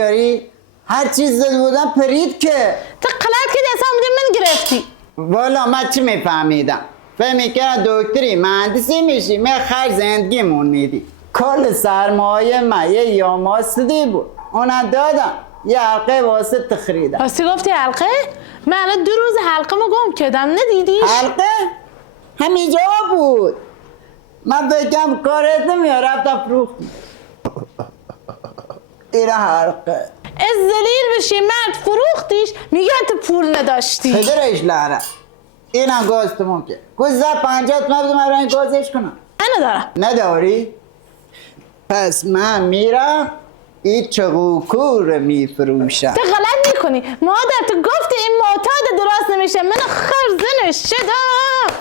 نداری؟ هر چیز داده بودم پرید که تو غلط که دستم بودی من گرفتی. والا من چی میفهمیدم؟ فهمی که دکتری مهندسی میشی خر زندگیمون میدی. کل سرمایه من یه یاماسدی بود اونم دادم یه حلقه واسه تخریدم. راستی گفتی حلقه؟ من الان 2 روز حلقه ما گم کردم ندیدیش؟ حلقه؟ همینجا بود. من بگم کارت نمیاد رفتم فروختم. ایره حلقه ازدلیل بشی مرد فروختیش میگن تو پول نداشتی. پدرش لعنت. اینم گازتمون که گوزه 50 تومن بودم من گازش کنم. من ندارم. نداری؟ پس من میرم این چقوکور میفروشم. تو غلط میکنی مادر. تو گفتی این معتاد درست نمیشه. من خرزنش شدم.